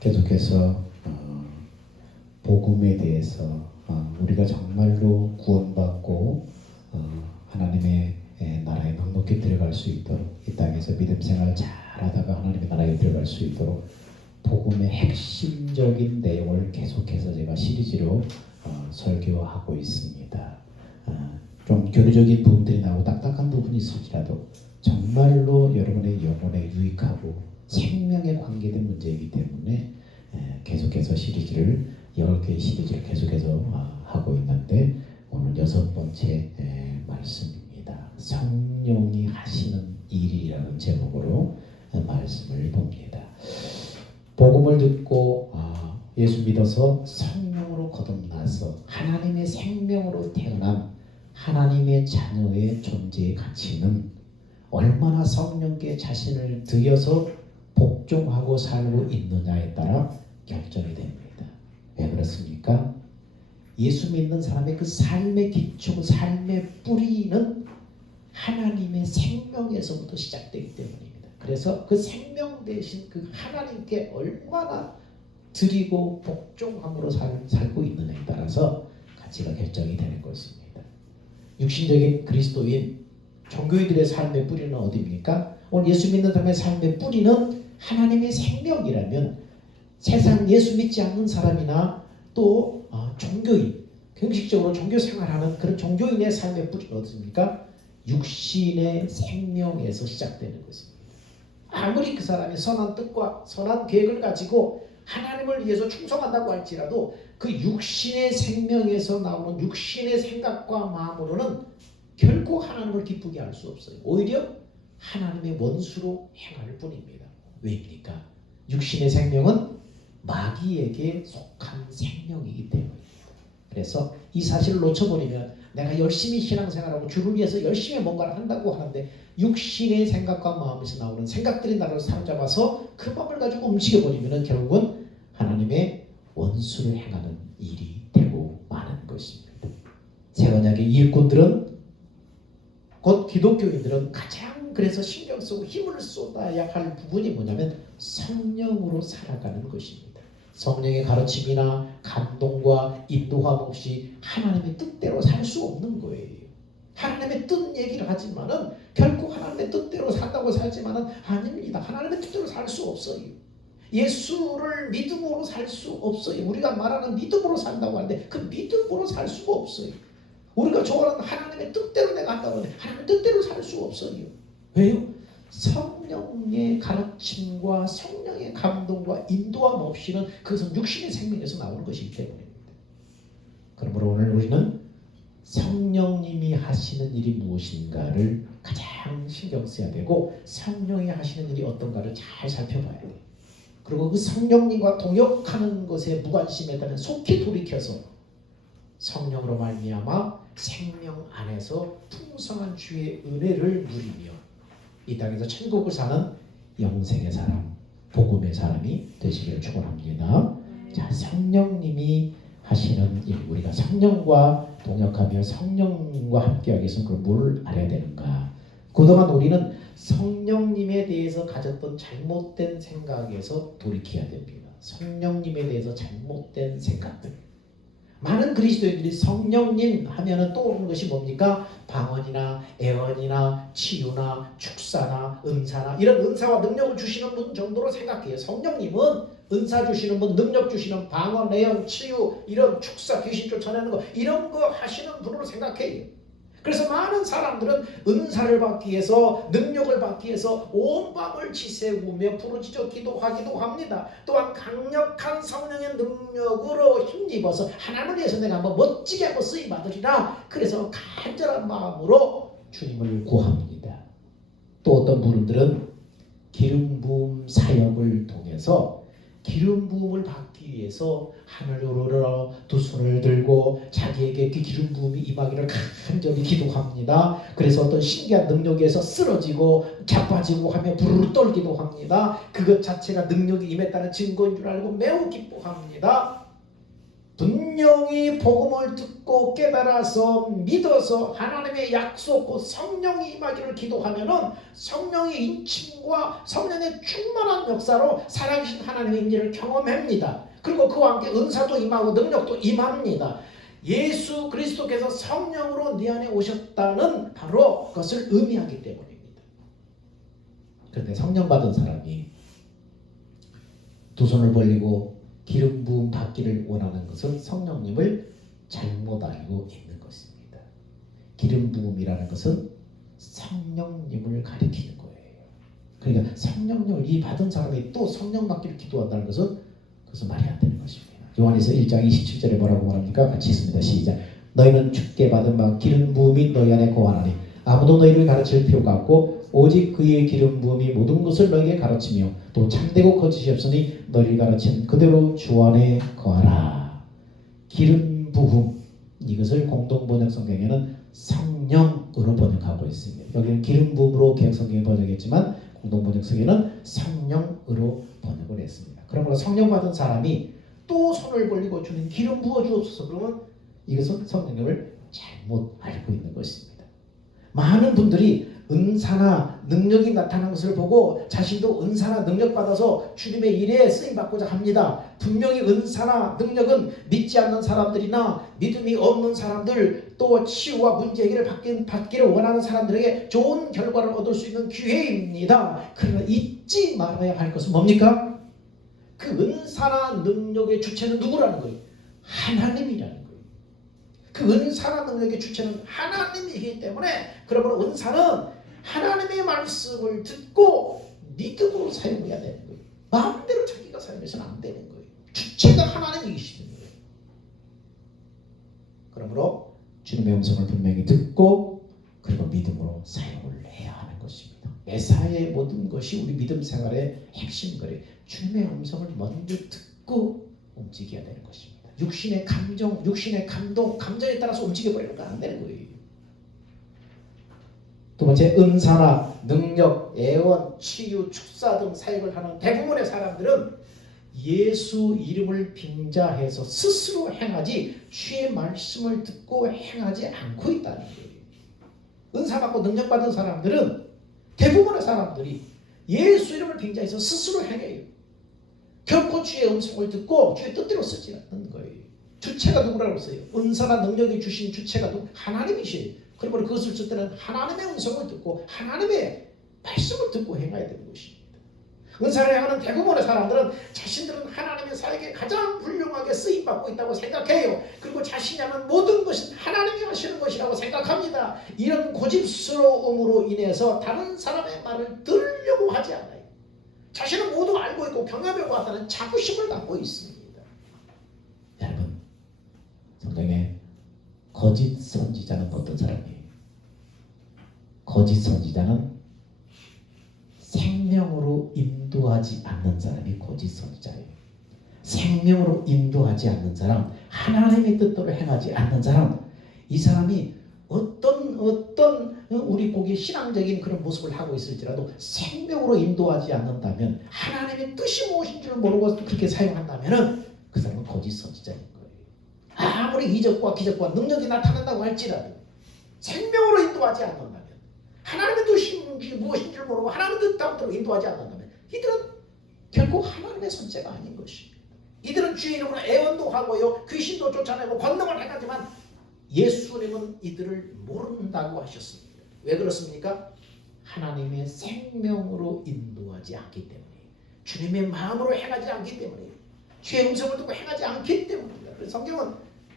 계속해서 복음에 대해서 우리가 정말로 구원받고 하나님의 나라에 넉넉히 들어갈 수 있도록, 이 땅에서 믿음 생활 잘하다가 하나님의 나라에 들어갈 수 있도록 복음의 핵심적인 내용을 계속해서 제가 시리즈로 설교하고 있습니다. 좀 교리적인 부분들이 나오고 딱딱한 부분이 있을지라도 정말로 여러분의 영혼에 유익하고 생명에 관계된 문제이기 때문에 계속해서 시리즈를 10개의 시리즈를 계속해서 하고 있는데, 오늘 6번째 말씀입니다. 성령이 하시는 일이라는 제목으로 말씀을 봅니다. 복음을 듣고 예수 믿어서 성령으로 거듭나서 하나님의 생명으로 태어난 하나님의 자녀의 존재의 가치는 얼마나 성령께 자신을 드려서 복종하고 살고 있느냐에 따라 결정이 됩니다. 왜 그렇습니까? 예수 믿는 사람의 그 삶의 기초, 삶의 뿌리는 하나님의 생명에서부터 시작되기 때문입니다. 그래서 그 생명 대신 그 하나님께 얼마나 드리고 복종함으로 살고 있느냐에 따라서 가치가 결정이 되는 것입니다. 육신적인 그리스도인 종교인들의 삶의 뿌리는 어디입니까? 오늘 예수 믿는 사람의 삶의 뿌리는 하나님의 생명이라면, 세상 예수 믿지 않는 사람이나 또 종교인, 형식적으로 종교 생활하는 그런 종교인의 삶의 뿌리는 어디입니까? 육신의 생명에서 시작되는 것입니다. 아무리 그 사람이 선한 뜻과 선한 계획을 가지고 하나님을 위해서 충성한다고 할지라도 그 육신의 생명에서 나오는 육신의 생각과 마음으로는 결코 하나님을 기쁘게 할 수 없어요. 오히려 하나님의 원수로 행할 뿐입니다. 왜입니까? 육신의 생명은 마귀에게 속한 생명이기 때문입니다. 그래서 이 사실을 놓쳐버리면 내가 열심히 신앙생활하고 주를 위해서 열심히 뭔가를 한다고 하는데 육신의 생각과 마음에서 나오는 생각들이 나를 사로잡아서 그 마음을 가지고 움직여버리면 결국은 하나님의 원수를 행하는 일이 되고 마는 것입니다. 새 언약의 일꾼들은, 곧 기독교인들은 가장 그래서 신경 쓰고 힘을 쏟아야 할 부분이 뭐냐면 성령으로 살아가는 것입니다. 성령의 가르침이나 감동과 인도함 없이 하나님의 뜻대로 살 수 없는 거예요. 하나님의 뜻 얘기를 하지만은 결코 하나님의 뜻대로 산다고 살지만은 아닙니다. 하나님의 뜻대로 살 수 없어요. 예수를 믿음으로 살 수 없어요. 우리가 말하는 믿음으로 산다고 하는데 그 믿음으로 살 수가 없어요. 우리가 좋아하는 하나님의 뜻대로 내가 한다고 하는데 하나님의 뜻대로 살 수 없어요. 왜요? 성령의 가르침과 성령의 감동과 인도함 없이는 그것은 육신의 생명에서 나오는 것이기 때문입니다. 그러므로 오늘 우리는 성령님이 하시는 일이 무엇인가를 가장 신경 써야 되고, 성령이 하시는 일이 어떤가를 잘 살펴봐야 돼요. 그리고 그 성령님과 동역하는 것에 무관심에 따른 속히 돌이켜서 성령으로 말미암아 생명 안에서 풍성한 주의 은혜를 누리며 이 땅에서 천국을 사는 영생의 사람, 복음의 사람이 되시기를 축원합니다. 자, 성령님이 하시는 일, 우리가 성령과 동역하며 성령님과 함께하기 위해서는 그걸 뭘 알아야 되는가? 그동안 우리는 성령님에 대해서 가졌던 잘못된 생각에서 돌이켜야 됩니다. 성령님에 대해서 잘못된 생각들. 많은 그리스도인들이 성령님 하면은 떠오르는 것이 뭡니까? 방언이나 애언이나 치유나 축사나 은사나 이런 은사와 능력을 주시는 분 정도로 생각해요. 성령님은 은사 주시는 분, 능력 주시는 방언, 애언, 치유, 이런 축사, 귀신 쫓아내는 거 이런 거 하시는 분으로 생각해요. 그래서 많은 사람들은 은사를 받기 위해서, 능력을 받기 위해서 온 밤을 지새우며 부르짖어 기도하기도 합니다. 또한 강력한 성령의 능력으로 힘입어서 하나님을 위해서 내가 한번 멋지게 한번 쓰임받으리라, 그래서 간절한 마음으로 주님을 구합니다. 또 어떤 분들은 기름 부음 사역을 통해서 기름 부음을 받기 위해서 하늘을 우러러 두 손을 들고 자기에게 그 기름 부음이 임하기를 간절히 기도합니다. 그래서 어떤 신기한 능력에서 쓰러지고 자빠지고 하며 부르르 떨기도 합니다. 그것 자체가 능력이 임했다는 증거인 줄 알고 매우 기뻐합니다. 분명히 복음을 듣고 깨달아서 믿어서 하나님의 약속, 그 성령이 임하기를 기도하면은 성령의 인침과 성령의 충만한 역사로 살아계신 하나님의 임재를 경험합니다. 그리고 그와 함께 은사도 임하고 능력도 임합니다. 예수 그리스도께서 성령으로 네 안에 오셨다는 바로 그것을 의미하기 때문입니다. 그런데 성령 받은 사람이 두 손을 벌리고 기름 부음 받기를 원하는 것은 성령님을 잘못 알고 있는 것입니다. 기름 부음이라는 것은 성령님을 가리키는 거예요. 그러니까 성령님을 이 받은 사람이 또 성령 받기를 기도한다는 것은 그것은 말이 안 되는 것입니다. 요한에서 1장 27절에 뭐라고 말합니까? 같이 읽습니다. 시작. 너희는 주께 받은 바 기름 부음이 너희 안에 거하나니 아무도 너희를 가르칠 필요가 없고 오직 그의 기름 부음이 모든 것을 너희에게 가르치며 또 참되고 거짓이 없으니 너희를 가르친 그대로 주 안에 거하라. 기름 부음, 이것을 공동번역 성경에는 성령으로 번역하고 있습니다. 여기는 기름 부음으로 개혁성경이 번역했지만 공동번역 성경에는 성령으로 번역을 했습니다. 그러므로 성령 받은 사람이 또 손을 벌리고 주님 기름 부어 주옵소서 그러면 이것은 성령님을 잘못 알고 있는 것입니다. 많은 분들이 은사나 능력이 나타난 것을 보고 자신도 은사나 능력 받아서 주님의 일에 쓰임받고자 합니다. 분명히 은사나 능력은 믿지 않는 사람들이나 믿음이 없는 사람들, 또 치유와 문제 해결을 받기를 원하는 사람들에게 좋은 결과를 얻을 수 있는 기회입니다. 그러나 잊지 말아야 할 것은 뭡니까? 그 은사나 능력의 주체는 누구라는 거예요? 하나님이라는 거예요. 그 은사나 능력의 주체는 하나님이기 때문에 그러므로 은사는 하나님의 말씀을 듣고 믿음으로 사용해야 되는 거예요. 마음대로 자기가 사용해서는 안 되는 거예요. 주체가 하나님이시는 거예요. 그러므로 주님의 음성을 분명히 듣고 그리고 믿음으로 사용을 해야 하는 것입니다. 메사의 모든 것이 우리 믿음 생활의 핵심 거래요. 주님의 음성을 먼저 듣고 움직여야 되는 것입니다. 육신의 감정, 육신의 감동, 감정에 따라서 움직여버리는 건 안 되는 거예요. 두 번째, 은사나 능력, 예언, 치유, 축사 등 사역을 하는 대부분의 사람들은 예수 이름을 빙자해서 스스로 행하지 주의 말씀을 듣고 행하지 않고 있다는 거예요. 은사 받고 능력 받은 사람들은 대부분의 사람들이 예수 이름을 빙자해서 스스로 행해요. 결코 주의 음성을 듣고 주의 뜻대로 쓰지 않는 거예요. 주체가 누구라고 했어요? 은사나 능력이 주신 주체가 하나님이시에요. 그러므로 그것을 쓸 때는 하나님의 음성을 듣고 하나님의 말씀을 듣고 행해야 되는 것입니다. 은사를 행하는 대부분의 사람들은 자신들은 하나님의 사역에 가장 훌륭하게 쓰임받고 있다고 생각해요. 그리고 자신이 하는 모든 것은 하나님이 하시는 것이라고 생각합니다. 이런 고집스러움으로 인해서 다른 사람의 말을 들으려고 하지 않아요. 자신은 모두 알고 있고 경험해고 한다는 자부심을 갖고 있습니다. 여러분, 성경에 거짓 선지자는 어떤 사람이에요? 거짓 선지자는 생명으로 인도하지 않는 사람이 거짓 선지자예요. 생명으로 인도하지 않는 사람, 하나님의 뜻대로 행하지 않는 사람, 이 사람이 어떤 우리 보기에 신앙적인 그런 모습을 하고 있을지라도 생명으로 인도하지 않는다면, 하나님의 뜻이 무엇인 줄 모르고 그렇게 사용한다면 그 사람은 거짓 선지자인 거예요. 아무리 이적과 기적과 능력이 나타난다고 할지라도 생명으로 인도하지 않는다면, 하나님의 뜻이 무엇인 줄 모르고 하나님의 뜻대로 인도하지 않는다면 이들은 결국 하나님의 선지자가 아닌 것입니다. 이들은 주의 이름으로 애원도 하고요, 귀신도 쫓아내고 권능을 행하지만 예수님은 이들을 모른다고 하셨습니다. 왜 그렇습니까? 하나님의 생명으로 인도하지 않기 때문에, 주님의 마음으로 행하지 않기 때문에, 주의 음성을 듣고 행하지 않기 때문입니다. 그래서 성경은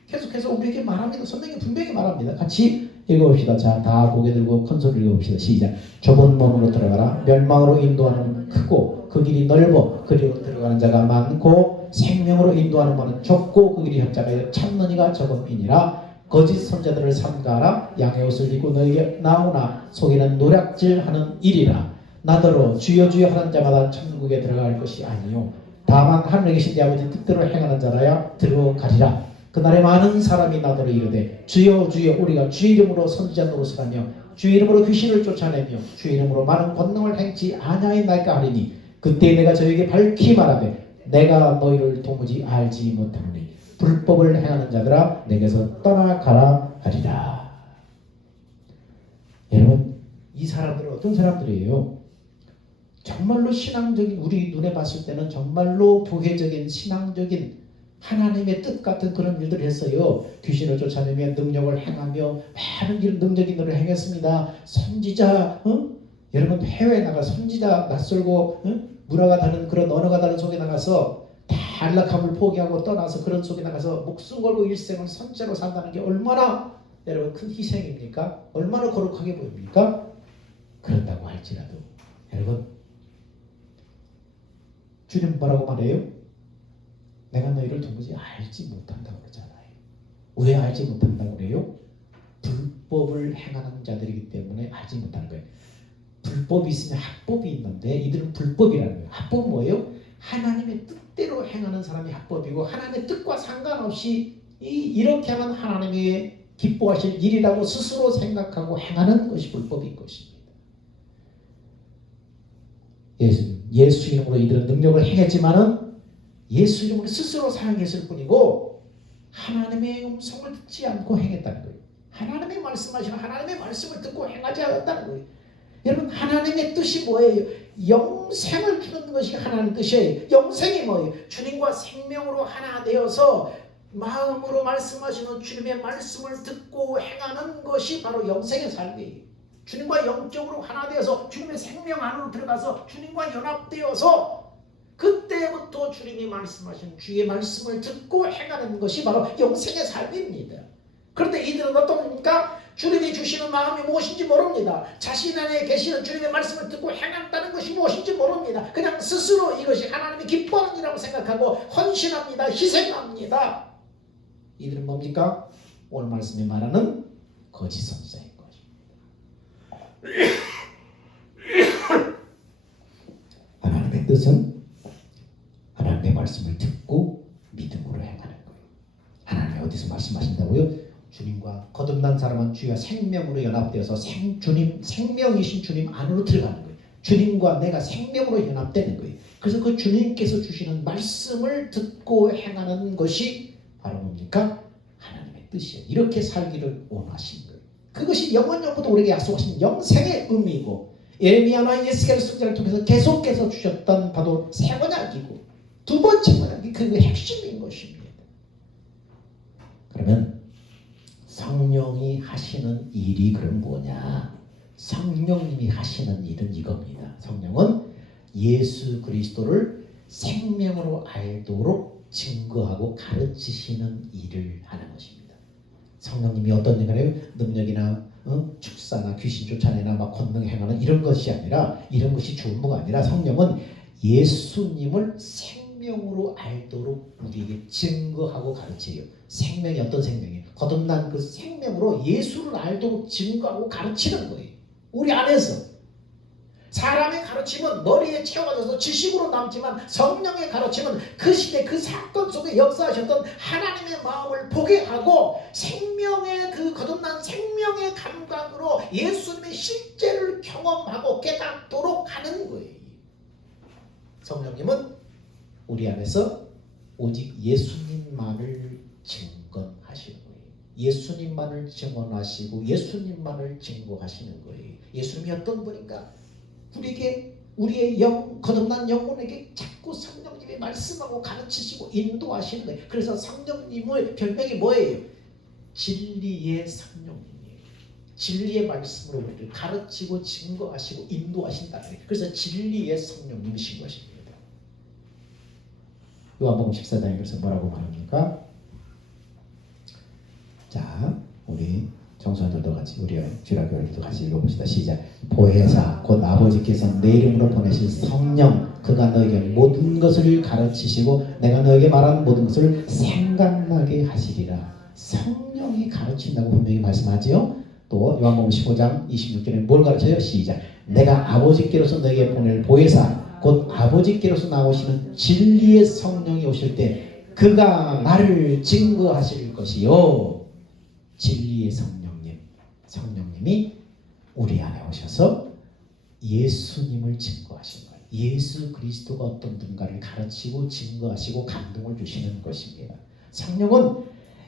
계속해서 우리에게 말합니다. 성경이 분명히 말합니다. 같이 읽어봅시다. 자, 다 고개 들고 큰 소리로 읽어봅시다. 시작. 좁은 문으로 들어가라. 멸망으로 인도하는 크고 그 길이 넓어 그리로 들어가는 자가 많고 생명으로 인도하는 문은 좁고 그 길이 협착하여 찾는 이가 적음이니라. 거짓 선자들을 삼가라. 양의 옷을 입고 너희에게 나오나 속에는 노략질하는 일이라. 나더러 주여 주여 하는 자마다 천국에 들어갈 것이 아니요 다만 하늘에 계신 내 아버지 뜻대로 행하는 자라야 들어가리라. 그날에 많은 사람이 나더러 이르되 주여 주여 우리가 주의 이름으로 선지자 노릇을 하며 주의 이름으로 귀신을 쫓아내며 주의 이름으로 많은 권능을 행치 아니하였나이까 하리니 그때 내가 저에게 밝히 말하되 내가 너희를 도무지 알지 못하노니 불법을 행하는 자들아 내게서 떠나가라 하리라. 여러분, 이 사람들은 어떤 사람들이에요? 정말로 신앙적인, 우리 눈에 봤을 때는 정말로 교회적인 신앙적인 하나님의 뜻 같은 그런 일들을 했어요. 귀신을 쫓아내며 능력을 행하며 많은 이런 능력인 일을 행했습니다. 선지자, 여러분 해외에 나가 선지자 낯설고 문화가 다른 그런 언어가 다른 속에 나가서 다 안락함을 포기하고 떠나서 그런 속에 나가서 목숨 걸고 일생을 선지자로 산다는 게 얼마나 여러분 큰 희생입니까? 얼마나 거룩하게 보입니까? 그런다고 할지라도 여러분, 주님 뭐라고 말해요? 내가 너희를 도무지 알지 못한다고 그러잖아요. 왜 알지 못한다고 그래요? 불법을 행하는 자들이기 때문에 알지 못하는 거예요. 불법이 있으면 합법이 있는데 이들은 불법이라는 거예요. 합법은 뭐예요? 하나님의 뜻대로 행하는 사람이 합법이고 하나님의 뜻과 상관없이 이렇게 하면 하나님이 기뻐하실 일이라고 스스로 생각하고 행하는 것이 불법인 것입니다. 예수 이름으로 이들은 능력을 행했지만은 예수 이름으로 스스로 사용했을 뿐이고 하나님의 음성을 듣지 않고 행했다는 거예요. 하나님의 말씀하시는 하나님의 말씀을 듣고 행하지 않았다는 거예요. 여러분, 하나님의 뜻이 뭐예요? 영생을 주는 것이 하나님의 뜻이에요. 영생이 뭐예요? 주님과 생명으로 하나 되어서 마음으로 말씀하시는 주님의 말씀을 듣고 행하는 것이 바로 영생의 삶이에요. 주님과 영적으로 하나 되어서 주님의 생명 안으로 들어가서 주님과 연합되어서 그때부터 주님이 말씀하신 주의 말씀을 듣고 행하는 것이 바로 영생의 삶입니다. 그런데 이들은 어떻습니까? 주님이 주시는 마음이 무엇인지 모릅니다. 자신 안에 계시는 주님의 말씀을 듣고 행한다는 것이 무엇인지 모릅니다. 그냥 스스로 이것이 하나님이 기뻐하는 일이라고 생각하고 헌신합니다. 희생합니다. 이들은 뭡니까? 오늘 말씀에 말하는 거짓 선자인 것입니다. 하나님의 뜻은 하나님의 말씀을 듣고 믿음으로 행하는 거예요. 하나님이 어디서 말씀하신다고요? 주님과 거듭난 사람은 주와 생명으로 연합되어서 생명이신 주님 안으로 들어가는 거예요. 주님과 내가 생명으로 연합되는 거예요. 그래서 그 주님께서 주시는 말씀을 듣고 행하는 것이 바로 뭡니까? 하나님의 뜻이에요. 이렇게 살기를 원하신 거예요. 그것이 영원부터 우리에게 약속하신 영생의 의미이고 예레미야나 예스겔 선지자를 통해서 계속해서 주셨던 바로 새 언약이고 두 번째 언약이 그 핵심인 것입니다. 그러면 성령이 하시는 일이 그럼 뭐냐? 성령님이 하시는 일은 이겁니다. 성령은 예수 그리스도를 생명으로 알도록 증거하고 가르치시는 일을 하는 것입니다. 성령님이 어떤 일을 해요? 능력이나 축사나 귀신 쫓아내나 막 권능 행하는 이런 것이 아니라 이런 것이 전부가 아니라 성령은 예수님을 생명으로 알도록 우리에게 증거하고 가르쳐요. 생명이 어떤 생명이에요? 거듭난 그 생명으로 예수를 알도록 증거하고 가르치는 거예요. 우리 안에서. 사람의 가르침은 머리에 채워져서 지식으로 남지만 성령의 가르침은 그 시대 그 사건 속에 역사하셨던 하나님의 마음을 보게 하고 생명의 그 거듭난 생명의 감각으로 예수님의 실제를 경험하고 깨닫도록 하는 거예요. 성령님은 우리 안에서 오직 예수님만을 증거하시는 거예요. 예수님만을 증언하시고 예수님만을 증거하시는 거예요. 예수님이 어떤 분인가? 우리에게 우리의 거듭난 영혼에게 자꾸 성령님이 말씀하고 가르치시고 인도하시는 거예요. 그래서 성령님의 별명이 뭐예요? 진리의 성령님이에요. 진리의 말씀으로 우리를 가르치고 증거하시고 인도하신다는 거예요. 그래서 진리의 성령님이신 것입니다. 요한복음 14장에 그래서 뭐라고 말합니까? 자, 우리 청소년들도 같이 우리 주일학교들도 같이 읽어봅시다. 시작. 보혜사 곧 아버지께서 내 이름으로 보내실 성령 그가 너에게 모든 것을 가르치시고 내가 너에게 말하는 모든 것을 생각나게 하시리라. 성령이 가르친다고 분명히 말씀하지요. 또 요한복음 15장 26절에 뭘 가르쳐요? 시작. 내가 아버지께로서 너에게 보낼 보혜사 곧 아버지께로서 나오시는 진리의 성령이 오실 때 그가 나를 증거하실 것이요. 진리의 성령님이 우리 안에 오셔서 예수님을 증거하시는 거예요. 예수 그리스도가 어떤 분가를 가르치고 증거하시고 감동을 주시는 것입니다. 성령은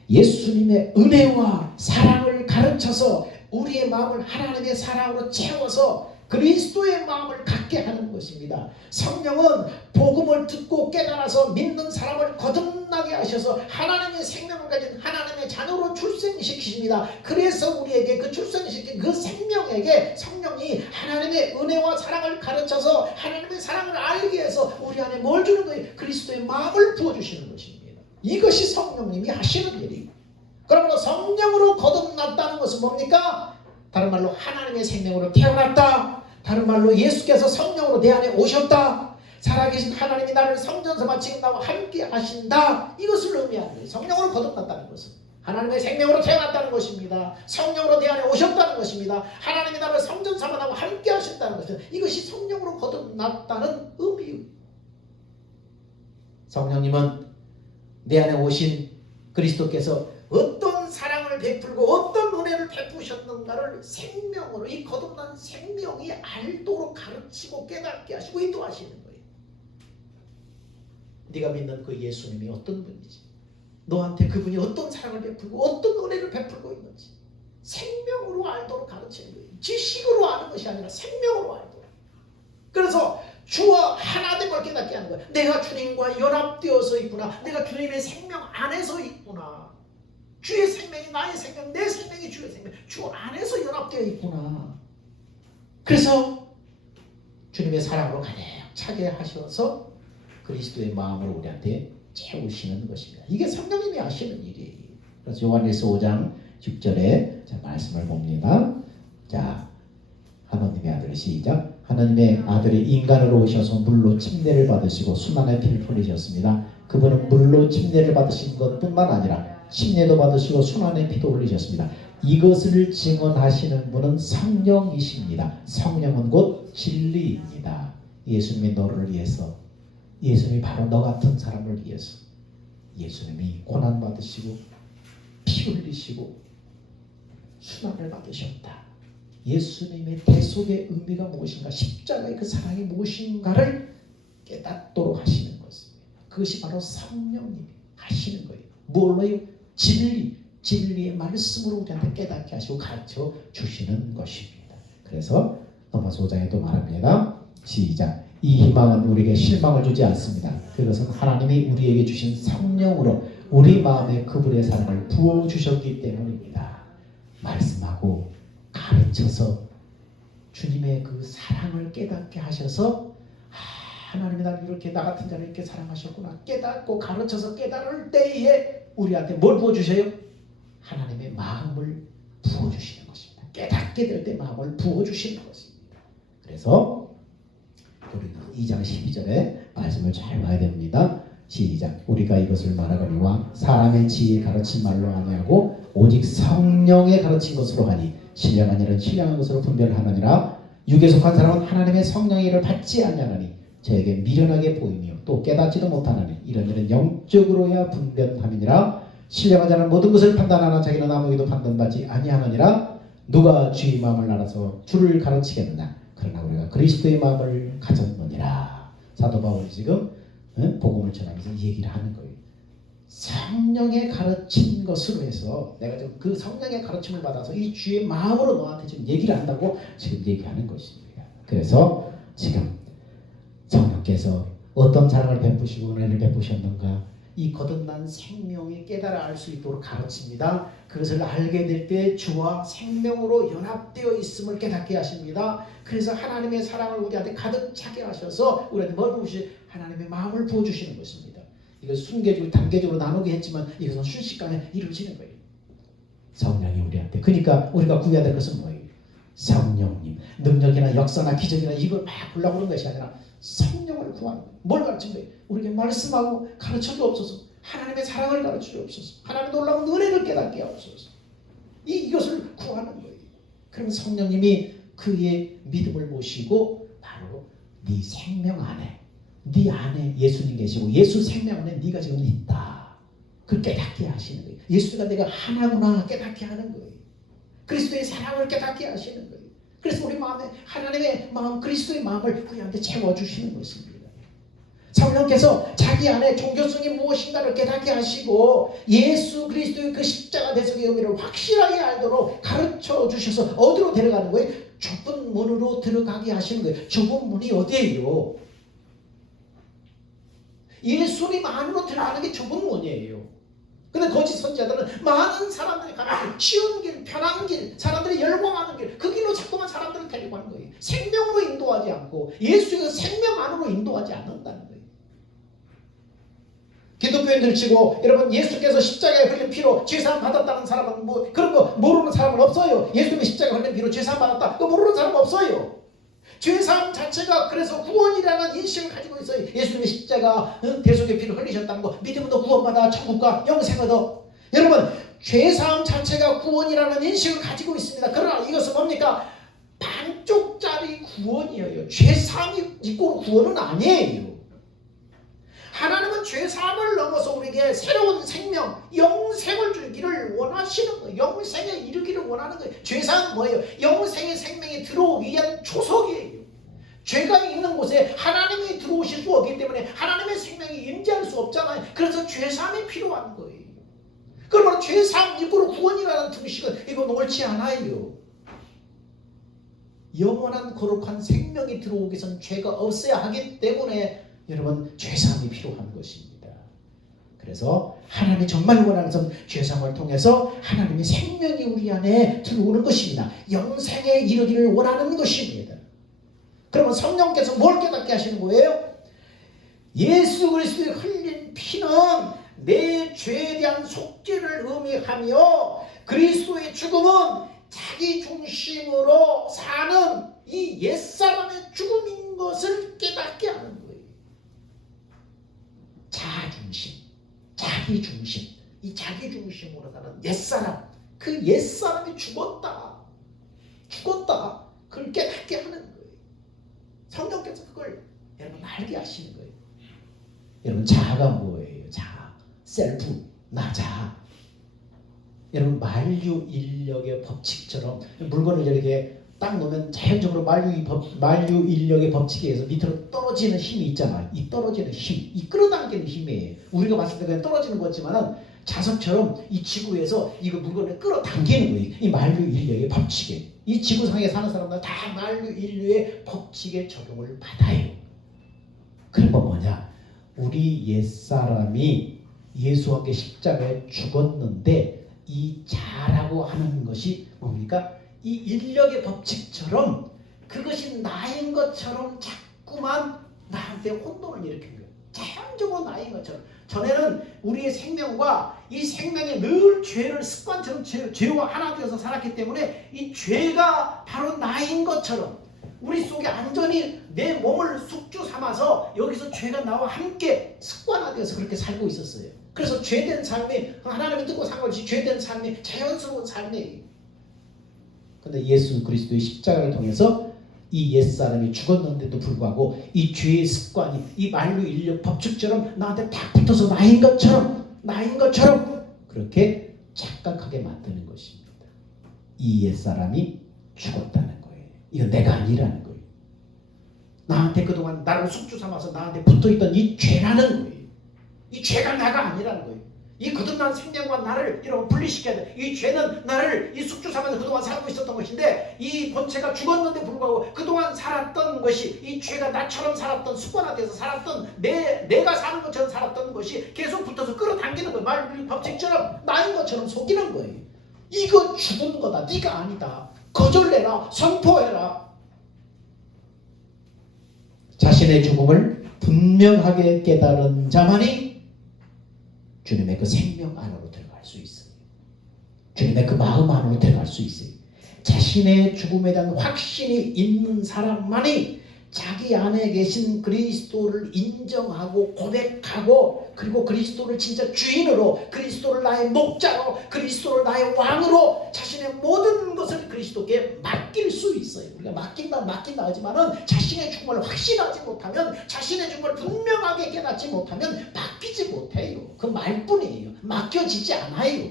예수님의 은혜와 사랑을 가르쳐서 우리의 마음을 하나님의 사랑으로 채워서 그리스도의 마음을 갖게 하는 것입니다. 성령은 복음을 듣고 깨달아서 믿는 사람을 거듭나게 하셔서 하나님의 생명을 가진 하나님의 자녀로 출생시키십니다. 그래서 우리에게 그 출생시킨 그 생명에게 성령이 하나님의 은혜와 사랑을 가르쳐서 하나님의 사랑을 알게 해서 우리 안에 뭘 주는 거예요? 그리스도의 마음을 부어주시는 것입니다. 이것이 성령님이 하시는 일이에요. 그러므로 성령으로 거듭났다는 것은 뭡니까? 다른 말로 하나님의 생명으로 태어났다. 다른 말로 예수께서 성령으로 내 안에 오셨다. 살아계신 하나님이 나를 성전서만 지금 나와 함께 하신다. 이것을 의미하는 거예요. 성령으로 거듭났다는 것은 하나님의 생명으로 태어났다는 것입니다. 성령으로 내 안에 오셨다는 것입니다. 하나님이 나를 성전서만 나와 함께 하신다는 것은 이것이 성령으로 거듭났다는 의미예요. 성령님은 내 안에 오신 그리스도께서 어떤 사랑을 베풀고 어떤 은혜를 베푸셨는가를 생명으로 이 거듭난 생명이 알도록 가르치고 깨닫게 하시고 인도하시는 거예요. 네가 믿는 그 예수님이 어떤 분이지, 너한테 그분이 어떤 사랑을 베풀고 어떤 은혜를 베풀고 있는지 생명으로 알도록 가르치는 거예요. 지식으로 아는 것이 아니라 생명으로 알도록. 그래서 주와 하나됨을 깨닫게 하는 거예요. 내가 주님과 연합되어서 있구나. 내가 주님의 생명 안에서 있구나. 주의 생명이 나의 생명, 내 생명이 주의 생명, 주 안에서 연합되어 있구나. 그래서 주님의 사랑으로 가득 차게 하셔서 그리스도의 마음으로 우리한테 채우시는 것입니다. 이게 성령님이 하시는 일이에요. 그래서 요한일서 5장 6절에 자, 말씀을 봅니다. 자, 하나님의 아들 시작. 하나님의 아들이 인간으로 오셔서 물로 침례를 받으시고 순환의 피를 흘리셨습니다. 그분은 물로 침례를 받으신 것뿐만 아니라 침례도 받으시고 순환의 피도 흘리셨습니다. 이것을 증언하시는 분은 성령이십니다. 성령은 곧 진리입니다. 예수님이 너를 위해서, 예수님이 바로 너 같은 사람을 위해서 예수님이 고난 받으시고 피 흘리시고 순환을 받으셨다. 예수님의 대속의 의미가 무엇인가, 십자가의 그 사랑이 무엇인가를 깨닫도록 하시는 것입니다. 그것이 바로 성령님이 하시는 거예요. 뭘로요? 진리의 말씀으로 우리한테 깨닫게 하시고 가르쳐 주시는 것입니다. 그래서 로마서 5장에도 말합니다. 시작. 이 희망은 우리에게 실망을 주지 않습니다. 그것은 하나님이 우리에게 주신 성령으로 우리 마음에 그분의 사랑을 부어주셨기 때문입니다. 말씀하고 가르쳐서 주님의 그 사랑을 깨닫게 하셔서 하나님이 나를 이렇게 나 같은 자를 이렇게 사랑하셨구나 깨닫고 가르쳐서 깨달을 때에 우리한테 뭘 부어주셔요? 하나님의 마음을 부어주시는 것입니다. 깨닫게 될 때 마음을 부어주시는 것입니다. 그래서 우리는 2장 12절에 말씀을 잘 봐야 됩니다. 시작. 우리가 이것을 말하거니와 사람의 지혜에 가르친 말로 아니하고 오직 성령의 가르친 것으로 하니 신령한 일은 신령한 것으로 분별하느니라. 육에 속한 사람은 하나님의 성령의 일을 받지 아니하나니 저에게 미련하게 보이며 또 깨닫지도 못하나니 이런 일은 영적으로야 분별함이니라. 신령한 자는 모든 것을 판단하나 자기는 아무에게도 판단받지 아니하느니라. 누가 주의 마음을 알아서 주를 가르치겠느냐. 그러나 우리가 그리스도의 마음을 가졌느니라. 사도 바울이 지금 복음을 전하면서 이 얘기를 하는 거예요. 성령의 가르친 것으로 해서 내가 지금 그 성령의 가르침을 받아서 이 주의 마음으로 너한테 지금 얘기를 한다고 지금 얘기하는 것입니다. 그래서 지금 성령께서 어떤 사랑을 베푸시고 은혜를 베푸셨는가, 이 거듭난 생명이 깨달아 알 수 있도록 가르칩니다. 그것을 알게 될 때 주와 생명으로 연합되어 있음을 깨닫게 하십니다. 그래서 하나님의 사랑을 우리한테 가득 차게 하셔서 우리한테 뭘 부으시? 하나님의 마음을 부어주시는 것입니다. 이걸 순계적으로 단계적으로 나누게 했지만 이것은 순식간에 이루어지는 거예요. 성령이 우리한테. 그러니까 우리가 구해야 될 것은 뭐예요? 성령님. 능력이나 역사나 기적이나 이걸 막 불러보는 것이 아니라 성령을 구하는 거예요. 뭘 가르친 거예요? 우리에게 말씀하고 가르쳐 주옵소서. 하나님의 사랑을 가르쳐 주옵소서. 하나님의 놀라운 은혜를 깨닫게 하옵소서. 이것을 구하는 거예요. 그럼 성령님이 그의 믿음을 모시고 바로 네 생명 안에, 네 안에 예수님 계시고 예수 생명 안에 네가 지금 있다. 그걸 깨닫게 하시는 거예요. 예수가 내가 하나구나 깨닫게 하는 거예요. 그리스도의 사랑을 깨닫게 하시는 거예요. 그래서 우리 마음에 하나님의 마음, 그리스도의 마음을 우리한테 채워주시는 것입니다. 성령께서 자기 안에 종교성이 무엇인가를 깨닫게 하시고 예수 그리스도의 그 십자가 대속의 의미를 확실하게 알도록 가르쳐 주셔서 어디로 데려가는 거예요? 좁은 문으로 들어가게 하시는 거예요. 좁은 문이 어디예요? 예수님 안으로 들어가는 게 좁은 문이에요. 근데 거짓 선지자들은 많은 사람들이 가는 쉬운 길, 편한 길, 사람들이 열광하는 길, 그 길로 자꾸만 사람들을 데리고 가는 거예요. 생명으로 인도하지 않고 예수의 생명 안으로 인도하지 않는다는 거예요. 기독교인들 치고 여러분 예수께서 십자가에 흘린 피로 죄사함 받았다는 사람은 뭐 그런 거 모르는 사람은 없어요. 예수님의 십자가에 흘린 피로 죄사함 받았다. 그거 모르는 사람은 없어요. 죄사함 자체가 그래서 구원이라는 인식을 가지고 있어요. 예수님의 십자가 대속의 피를 흘리셨다는 거 믿음으로 구원받아 천국과 영생 얻어. 여러분 죄사함 자체가 구원이라는 인식을 가지고 있습니다. 그러나 이것은 뭡니까? 반쪽짜리 구원이에요. 죄사함이 있고 구원은 아니에요. 하나님은 죄사함을 넘어서 우리에게 새로운 생명, 영생을 주기를 원하시는 거예요. 영생에 이르기를 원하는 거예요. 죄사함은 뭐예요? 영생의 생명이 들어오기 위한 초석이에요. 죄가 있는 곳에 하나님이 들어오실 수 없기 때문에 하나님의 생명이 임재할 수 없잖아요. 그래서 죄사함이 필요한 거예요. 그러면 죄사함 이고로 구원이라는 등식은 이거 옳지 않아요. 영원한 거룩한 생명이 들어오기 위해서는 죄가 없어야 하기 때문에 여러분 죄사함이 필요한 것입니다. 그래서 하나님이 정말 원하는 것은 죄사함을 통해서 하나님의 생명이 우리 안에 들어오는 것입니다. 영생에 이르기를 원하는 것입니다. 그러면 성령께서 뭘 깨닫게 하시는 거예요? 예수 그리스도의 흘린 피는 내 죄에 대한 속죄를 의미하며 그리스도의 죽음은 자기 중심으로 사는 이 옛사람의 죽음인 것을 깨닫게 하는 거예요. 자중심, 자기중심, 이 자기중심으로 사는 옛사람, 그 옛사람이 죽었다. 그걸 깨닫게 하는 거예요. 성령께서 그걸 여러분 알게 하시는 거예요. 여러분 자아가 뭐예요? 자아, 셀프, 나 자아. 여러분 만유인력의 법칙처럼 물건을 이렇게 딱 놓으면 자연적으로 만유인력의 법칙에 의해서 밑으로 떨어지는 힘이 있잖아요. 이 떨어지는 힘, 이 끌어당기는 힘이에요. 우리가 봤을 때 그냥 떨어지는 거지만은 자석처럼 이 지구에서 이거 물건을 끌어당기는 거예요. 이 만유인력의 법칙에. 이 지구상에 사는 사람들 다 만유인력의 법칙에 적용을 받아요. 그러면 뭐냐? 우리 옛사람이 예수와 함께 십자가에 죽었는데 이 자라고 하는 것이 뭡니까? 이 인력의 법칙처럼 그것이 나인 것처럼 자꾸만 나한테 혼돈을 일으킨 거예요. 자연적으로 나인 것처럼. 전에는 우리의 생명과 이 생명에 늘 죄를 습관처럼 죄와 하나 되어서 살았기 때문에 이 죄가 바로 나인 것처럼 우리 속에 완전히 내 몸을 숙주 삼아서 여기서 죄가 나와 함께 습관화되어서 그렇게 살고 있었어요. 그래서 죄된 삶이 하나님의 뜻과 상관없이 죄된 삶이 자연스러운 삶이에요. 그런데 예수 그리스도의 십자가를 통해서 이 옛사람이 죽었는데도 불구하고 이 죄의 습관이 이 만유인력 법칙처럼 나한테 딱 붙어서 나인 것처럼 그렇게 착각하게 만드는 것입니다. 이 옛사람이 죽었다는 거예요. 이건 내가 아니라는 거예요. 나한테 그동안 나를 숙주 삼아서 나한테 붙어있던 이 죄라는 거예요. 이 죄가 나가 아니라는 거예요. 이 거듭난 생명과 나를 이렇게 분리시켜야 돼. 이 죄는 나를 이 숙주 삼아서 그동안 살고 있었던 것인데 이 본체가 죽었는데 불구하고 그동안 살았던 것이 이 죄가 나처럼 살았던 습관화돼서 살았던 내가 사는 것처럼 살았던 것이 계속 붙어서 끌어당기는 거예요. 말 법칙처럼 나인 것처럼 속이는 거예요. 이거 죽은 거다. 네가 아니다. 거절내라. 선포해라. 자신의 죽음을 분명하게 깨달은 자만이 주님의 그 생명 안으로 들어갈 수 있어요. 주님의 그 마음 안으로 들어갈 수 있어요. 자신의 죽음에 대한 확신이 있는 사람만이 자기 안에 계신 그리스도를 인정하고 고백하고 그리고 그리스도를 진짜 주인으로 그리스도를 나의 목자로 그리스도를 나의 왕으로 자신의 모든 것을 그리스도께 맡길 수 있어요. 우리가 맡긴다 하지만은 자신의 죽음을 확신하지 못하면 자신의 죽음을 분명하게 깨닫지 못하면 맡기지 못해요. 그 말뿐이에요. 맡겨지지 않아요.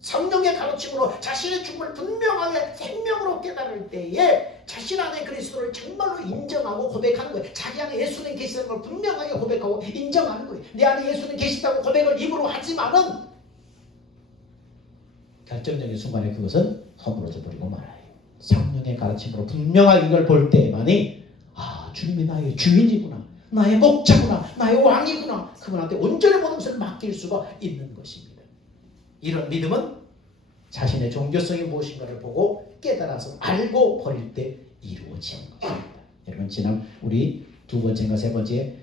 성령의 가르침으로 자신의 죽음을 분명하게 생명으로 깨달을 때에 자신 안에 그리스도를 정말로 인정하고 고백하는 거예요. 자기 안에 예수님 계시다는 걸 분명하게 고백하고 인정하는 거예요. 내 안에 예수님 계시다고 고백을 입으로 하지만은 결정적인 순간에 그것은 허물어져 버리고 말아요. 성령의 가르침으로 분명하게 이걸 볼 때만이 주님이 나의 주인이구나, 나의 목자구나, 나의 왕이구나, 그분한테 온전히 모든 것을 맡길 수가 있는 것입니다. 이런 믿음은 자신의 종교성이 무엇인가를 보고 깨달아서 알고 버릴 때 이루어지는 것입니다. 여러분 지난 우리 두 번째인가 세 번째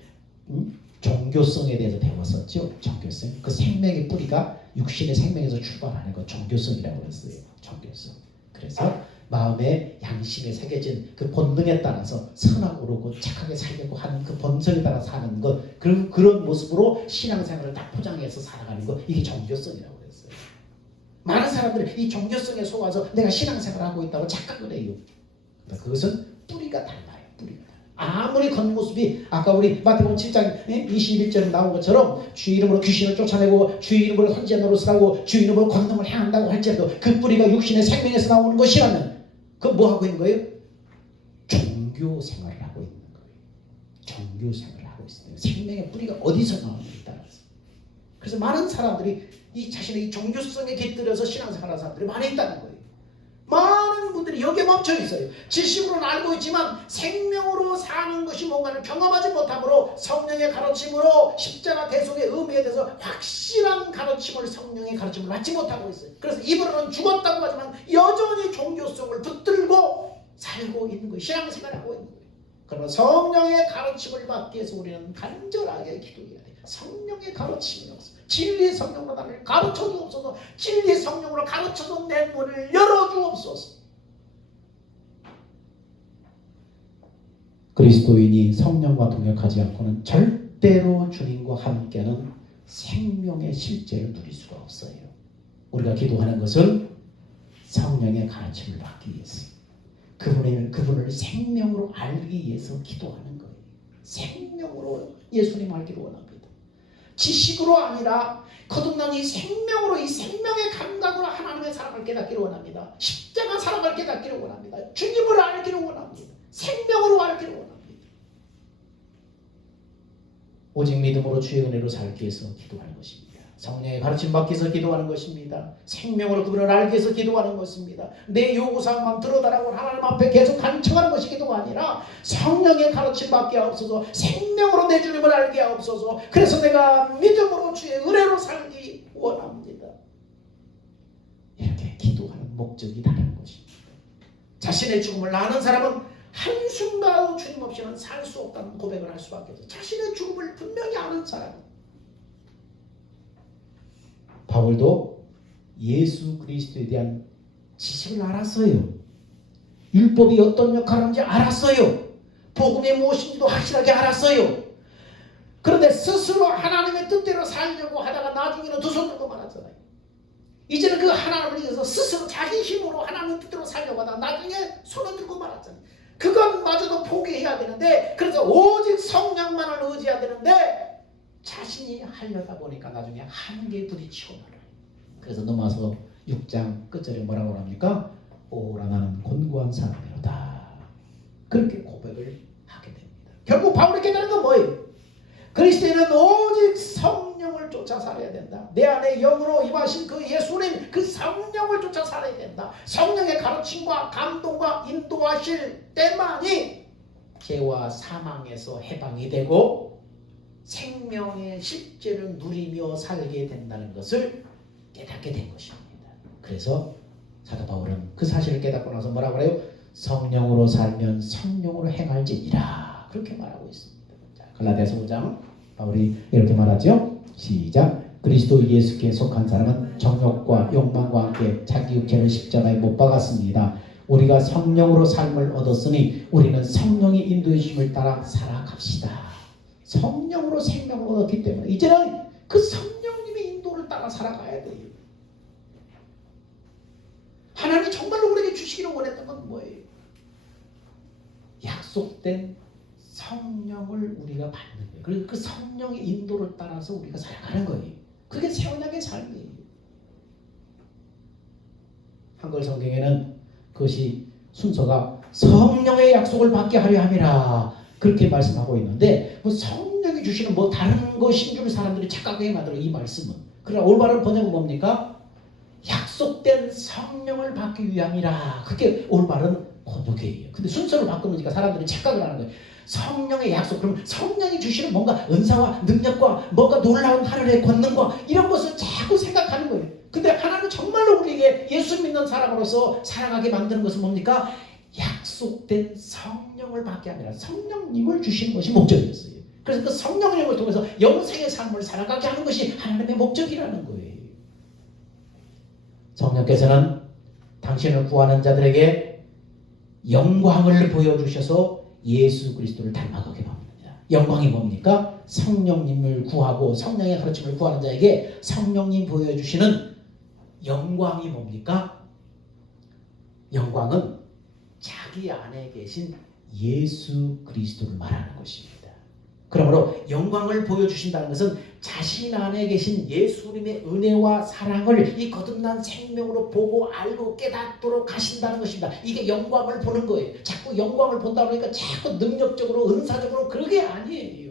종교성에 대해서 배웠었죠. 종교성. 그 생명의 뿌리가 육신의 생명에서 출발하는 거 종교성이라고 했어요. 종교성. 그래서 마음에 양심에 새겨진 그 본능에 따라서 선악으로 착하게 살려고 하는 그 본성에 따라 사는 것, 그런 모습으로 신앙생활을 딱 포장해서 살아가는 것, 이게 종교성이라고 했어요. 많은 사람들이 이 종교성에 속아서 내가 신앙생활을 하고 있다고 착각을 해요. 그것은 뿌리가 달라요. 뿌리가 달라요. 아무리 겉모습이 아까 우리 마태복음 7장 21절에 나온 것처럼 주의 이름으로 귀신을 쫓아내고 주의 이름으로 선지자 노릇을 하고 주의 이름으로 권능을 행한다고 할지라도 그 뿌리가 육신의 생명에서 나오는 것이라면 그 뭐 하고 있는 거예요? 종교 생활을 하고 있는 거예요. 종교 생활을 하고 있어요. 생명의 뿌리가 어디서 나오는지에 따라서. 그래서 많은 사람들이 이 자신의 이 종교성에 깃들여서 신앙생활하는 사람들이 많이 있다는 거예요. 많은 분들이 여기에 멈춰 있어요. 지식으로는 알고 있지만 생명으로 사는 것이 뭔가를 경험하지 못함으로 성령의 가르침으로 십자가 대속의 의미에 대해서 확실한 가르침을 성령의 가르침을 받지 못하고 있어요. 그래서 입으로는 죽었다고 하지만 여전히 종교성을 붙들고 살고 있는 거예요. 신앙생활을 하고 있는 거예요. 그러나 성령의 가르침을 받기 위해서 우리는 간절하게 기도해야 돼요. 성령의 가르침이 없어요. 진리의 성령으로 나를 가르쳐 주옵소서. 진리의 성령으로 가르쳐준 내 눈을 열어 주옵소서. 그리스도인이 성령과 동역하지 않고는 절대로 주님과 함께하는 생명의 실제를 누릴 수가 없어요. 우리가 기도하는 것은 성령의 가르침을 받기 위해서, 그분을 생명으로 알기 위해서 기도하는 거예요. 생명으로 예수님 알기를 원합니다. 지식으로 아니라 거듭난 이 생명으로, 이 생명의 감각으로 하나님의 사랑을 깨닫기를 원합니다. 십자가 사랑을 깨닫기를 원합니다. 주님을 알기를 원합니다. 생명으로 알기를 원합니다. 오직 믿음으로 주의 은혜로 살기 위해서 기도하는 것입니다. 성령의 가르침 받기 위해서 기도하는 것입니다. 생명으로 그분을 알기 위해서 기도하는 것입니다. 내 요구사항만 들어달라고 하나님 앞에 계속 간청하는 것이 기도가 아니라 성령의 가르침 받게 하옵소서, 생명으로 내 주님을 알게 하옵소서. 그래서 내가 믿음으로 주의 은혜로 살기 원합니다. 이렇게 기도하는 목적이 다른 것입니다. 자신의 죽음을 아는 사람은 한순간도 주님 없이는 살 수 없다는 고백을 할 수밖에 없어요. 자신의 죽음을 분명히 아는 사람은. 바울도 예수 그리스도에 대한 지식을 알았어요. 율법이 어떤 역할을 하는지 알았어요. 복음이 무엇인지도 확실하게 알았어요. 그런데 스스로 하나님의 뜻대로 살려고 하다가 나중에는 두 손 들고 말았잖아요. 이제는 그 하나님을 위해서 스스로 자기 힘으로 하나님의 뜻대로 살려고 하다가 나중에 손을 들고 말았잖아요. 그것마저도 포기해야 되는데, 그래서 오직 성령만을 의지해야 되는데 자신이 하려다 보니까 나중에 한계에 부딪히고 말아요. 그래서 넘어서 6장 끝절에 뭐라고 합니까? 오라 나는 곤고한 사람이로다. 그렇게 고백을 하게 됩니다. 결국 바울이 깨달은 건 뭐예요? 그리스도인은 오직 성령을 쫓아 살아야 된다. 내 안에 영으로 임하신 그 예수님, 그 성령을 쫓아 살아야 된다. 성령의 가르침과 감동과 인도하실 때만이 죄와 사망에서 해방이 되고 생명의 실제를 누리며 살게 된다는 것을 깨닫게 된 것입니다. 그래서 사도 바울은 그 사실을 깨닫고 나서 뭐라고 해요? 성령으로 살면 성령으로 행할지니라, 그렇게 말하고 있습니다. 자, 갈라디아서 5장 바울이 이렇게 말하죠. 시작. 그리스도 예수께 속한 사람은 정욕과 욕망과 함께 자기 육체를 십자가에 못 박았습니다. 우리가 성령으로 삶을 얻었으니 우리는 성령이 인도해 주심을 따라 살아갑시다. 성령으로 생명을 얻었기 때문에 이제는 그 성령님의 인도를 따라 살아가야 돼요. 하나님이 정말로 우리에게 주시기를 원했던 건 뭐예요? 약속된 성령을 우리가 받는 거예요. 그리고 그 성령의 인도를 따라서 우리가 살아가는 거예요. 그게 새 언약의 삶이에요. 한글 성경에는 그것이 순서가 성령의 약속을 받게 하려 함이라 그렇게 말씀하고 있는데 뭐 성령이 주시는 뭐 다른 것인 줄 사람들이 착각하게 만들어 이 말씀은. 그러나 올바른 번역은 뭡니까? 약속된 성령을 받기 위함이라. 그게 올바른 번역이에요. 근데 순서를 바꾸니까 사람들이 착각을 하는 거예요. 성령의 약속, 그럼 성령이 주시는 뭔가 은사와 능력과 뭔가 놀라운 하늘의 권능과 이런 것을 자꾸 생각하는 거예요. 근데 하나님 정말로 우리에게 예수 믿는 사람으로서 살아가게 만드는 것은 뭡니까? 약속된 성령을 받게 하니라. 성령님을 주시는 것이 목적이었어요. 그래서 그 성령님을 통해서 영생의 삶을 살아가게 하는 것이 하나님의 목적이라는 거예요. 성령께서는 당신을 구하는 자들에게 영광을 보여주셔서 예수 그리스도를 닮아가게 합니다. 영광이 뭡니까? 성령님을 구하고 성령의 가르침을 구하는 자에게 성령님 보여주시는 영광이 뭡니까? 영광은 자기 안에 계신 예수 그리스도를 말하는 것입니다. 그러므로 영광을 보여주신다는 것은 자신 안에 계신 예수님의 은혜와 사랑을 이 거듭난 생명으로 보고 알고 깨닫도록 하신다는 것입니다. 이게 영광을 보는 거예요. 자꾸 영광을 본다 그러니까 자꾸 능력적으로 은사적으로 그게 아니에요.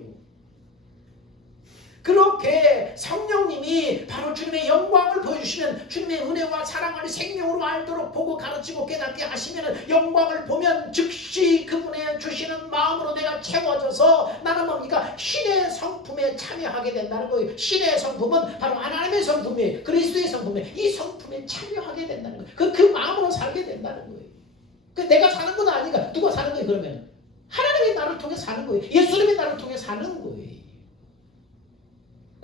그렇게 성령님이 바로 주님의 영광을 보여주시면 주님의 은혜와 사랑을 생명으로 알도록 보고 가르치고 깨닫게 하시면 영광을 보면 즉시 그분의 주시는 마음으로 내가 채워져서 나는 뭡니까? 신의 성품에 참여하게 된다는 거예요. 신의 성품은 바로 하나님의 성품이에요. 그리스도의 성품이에요. 이 성품에 참여하게 된다는 거예요. 그 마음으로 살게 된다는 거예요. 내가 사는 건 아니니까 누가 사는 거예요? 그러면 하나님이 나를 통해 사는 거예요. 예수님이 나를 통해 사는 거예요.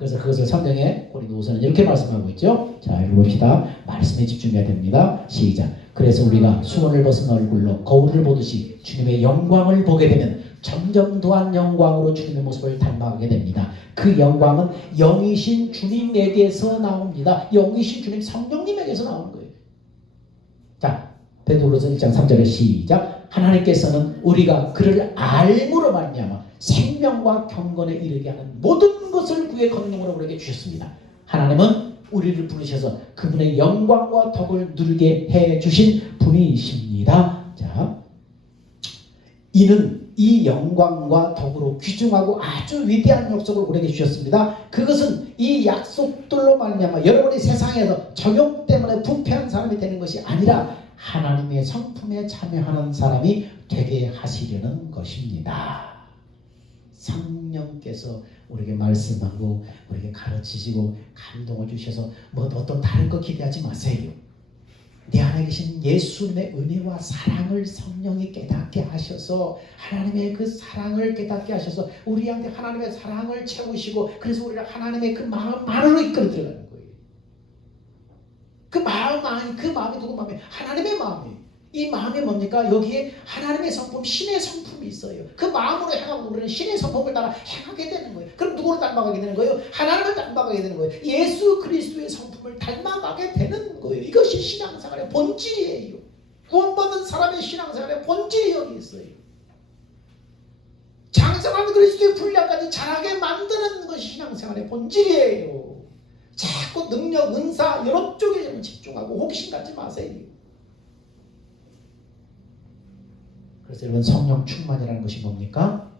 그래서 그것을 성경에 고린도후서는 이렇게 말씀하고 있죠. 자, 읽어봅시다. 말씀에 집중해야 됩니다. 시작. 그래서 우리가 수건을 벗은 얼굴로 거울을 보듯이 주님의 영광을 보게 되면 점점 더한 영광으로 주님의 모습을 닮아가게 됩니다. 그 영광은 영이신 주님에게서 나옵니다. 영이신 주님 성령님에게서 나오는 거예요. 자, 베드로서 1장 3절에 시작. 하나님께서는 우리가 그를 알므로 말미암아 생명과 경건에 이르게 하는 모든 것을 그의 권능으로 우리에게 주셨습니다. 하나님은 우리를 부르셔서 그분의 영광과 덕을 누리게 해 주신 분이십니다. 자, 이는 이 영광과 덕으로 귀중하고 아주 위대한 약속을 우리에게 주셨습니다. 그것은 이 약속들로 말미암아 여러분이 세상에서 적용 때문에 부패한 사람이 되는 것이 아니라 하나님의 성품에 참여하는 사람이 되게 하시려는 것입니다. 성령께서 우리에게 말씀하고 우리에게 가르치시고 감동을 주셔서 뭐 어떤 다른 거 기대하지 마세요. 내 안에 계신 예수님의 은혜와 사랑을 성령이 깨닫게 하셔서 하나님의 그 사랑을 깨닫게 하셔서 우리한테 하나님의 사랑을 채우시고 그래서 우리를 하나님의 그 마음 안으로 이끌어 들어가는 거예요. 그 마음이 누구 마음이에요? 하나님의 마음이에요. 이 마음이 뭡니까? 여기에 하나님의 성품, 신의 성품이 있어요. 그 마음으로 행하고 우리는 신의 성품을 따라 행하게 되는 거예요. 그럼 누구를 닮아가게 되는 거예요? 하나님을 닮아가게 되는 거예요. 예수 그리스도의 성품을 닮아가게 되는 거예요. 이것이 신앙생활의 본질이에요. 구원받은 사람의 신앙생활의 본질이 여기 있어요. 장성한 그리스도의 분량까지 잘하게 만드는 것이 신앙생활의 본질이에요. 자꾸 능력, 은사 이런 쪽에 집중하고 호기심 갖지 마세요. 그래서 여러분 성령 충만이라는 것이 뭡니까?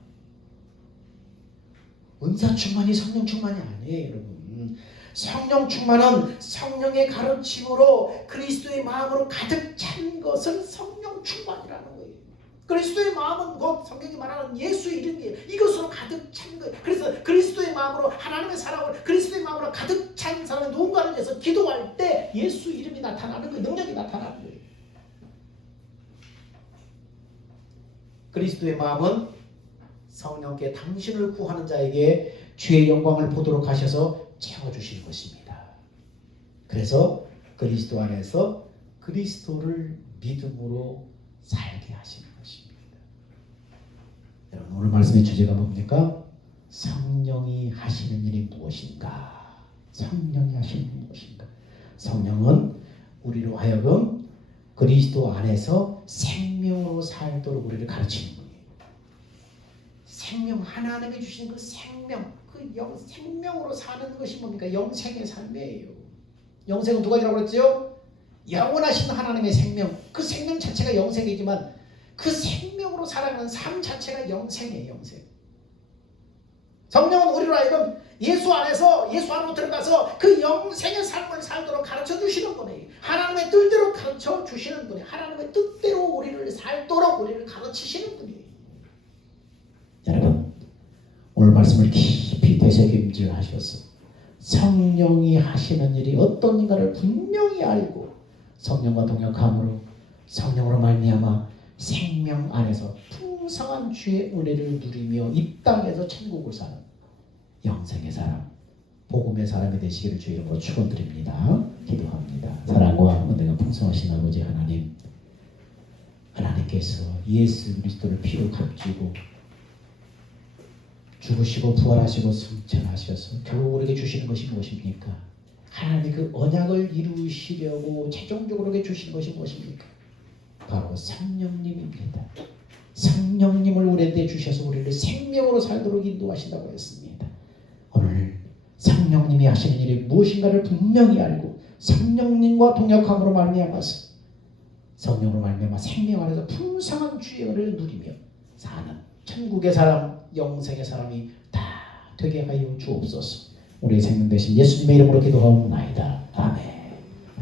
은사 충만이 성령 충만이 아니에요, 여러분. 성령 충만은 성령의 가르침으로 그리스도의 마음으로 가득 찬 것을 성령 충만이라는 거예요. 그리스도의 마음은 곧 성경이 말하는 예수 이름이에요. 이것으로 가득 찬 거예요. 그래서 그리스도의 마음으로 하나님의 사랑을 그리스도의 마음으로 가득 찬 사람이 누군가를 위해서 기도할 때 예수 이름이 나타나는 거예요. 능력이 나타나는 거예요. 그리스도의 마음은 성령께 당신을 구하는 자에게 주의 영광을 보도록 하셔서 채워주시는 것입니다. 그래서 그리스도 안에서 그리스도를 믿음으로 살게 하시는 것입니다. 여러분 오늘 말씀의 주제가 뭡니까? 성령이 하시는 일이 무엇인가? 성령이 하시는 일이 무엇인가? 성령은 우리로 하여금 그리스도 안에서 생명으로 살도록 우리를 가르치는 거예요. 생명, 하나님이 주신 그 생명, 생명으로 사는 것이 뭡니까? 영생의 삶이에요. 영생은 두 가지라고 그랬죠? 영원하신 하나님의 생명, 그 생명 자체가 영생이지만 그 생명으로 살아가는 삶 자체가 영생이에요. 영생. 성령은 우리로 하여금 예수 안으로 들어가서 그 영생의 삶을 살도록 가르쳐 주시는 분이에요. 하나님의 뜻대로 가르쳐 주시는 분이에요. 하나님의 뜻대로 우리를 살도록 우리를 가르치시는 분이에요. 여러분, 오늘 말씀을 깊이 되새김질하셔서 성령이 하시는 일이 어떤 인가를 분명히 알고 성령과 동역함으로 성령으로 말미암아 생명 안에서 풍성한 주의 은혜를 누리며 이 땅에서 천국을 사는 영생의 사람, 복음의 사람이 되시기를 주의 이름으로 축원드립니다. 기도합니다. 사랑과 은혜가 풍성하신 아버지 하나님, 하나님께서 예수 그리스도를 피로 값지고 죽으시고 부활하시고 승천하셔서 결국 우리에게 주시는 것이 무엇입니까? 하나님의 그 언약을 이루시려고 최종적으로 우리에게 주시는 것이 무엇입니까? 바로 성령님입니다. 성령님을 우리한테 주셔서 우리를 생명으로 살도록 인도하신다고 했습니다. 오늘 성령님이 하시는 일이 무엇인가를 분명히 알고 성령님과 동역함으로 말미암아서 성령으로 말미암아 생명 안에서 풍성한 주의 은혜를 누리며 사는 천국의 사람, 영생의 사람이 다 되게 하여 주옵소서. 우리의 생명 되신 예수님의 이름으로 기도하옵나이다. 아멘.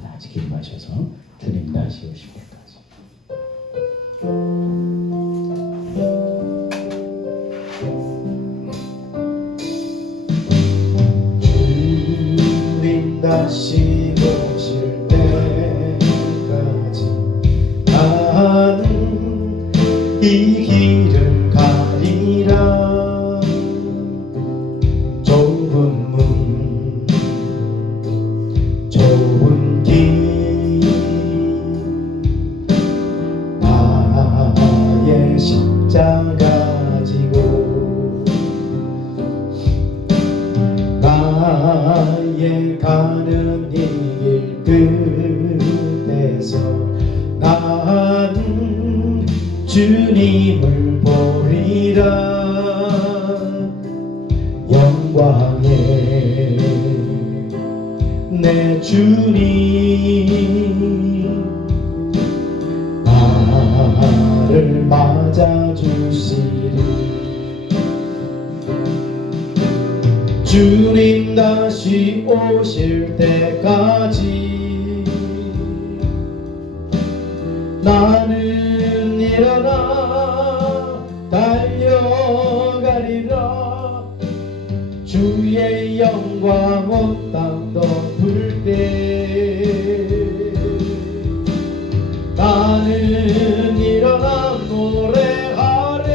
다 같이 기도하셔서 주님 다시 오실 때까지. 주님 다시 오실 때까지 나는 이 길을 가리라. 좁은 문, 좁은 길, 나의 십자가 지고 나의 가는 이 길 끝에서 나는 주님을 보리라. 영광에 내 주님 나를 맞아주시리. 주님 다시 오실 때까지 나는 일어나 달려가리라. 주의 영광 온 땅 덮을 때 나는 일어나 노래하리.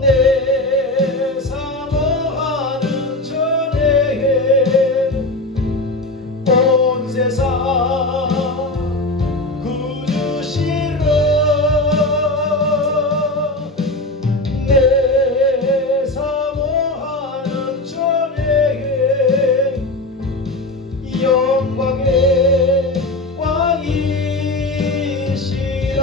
내 사모하는 전에 온 세상 구주시러 내 사모하는 전에 영광의 왕이시라.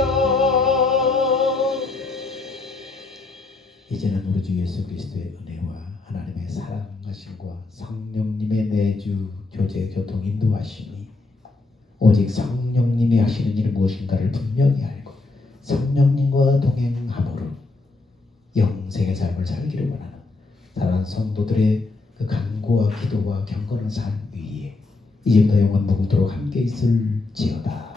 이제는 우리 주 예수 그리스도의 은혜와 하나님의 사랑하심과 성령님의 내주 교제 교통 인도하심이 오직 성령님이 하시는 일 무엇인가를 분명히 알고 성령님과 동행함으로 영생의 삶을 살기를 원하는 사랑하는 성도들의 그 간구와 기도와 경건한 삶 위에 이제부터 영원 무궁토록 함께 있을지어다.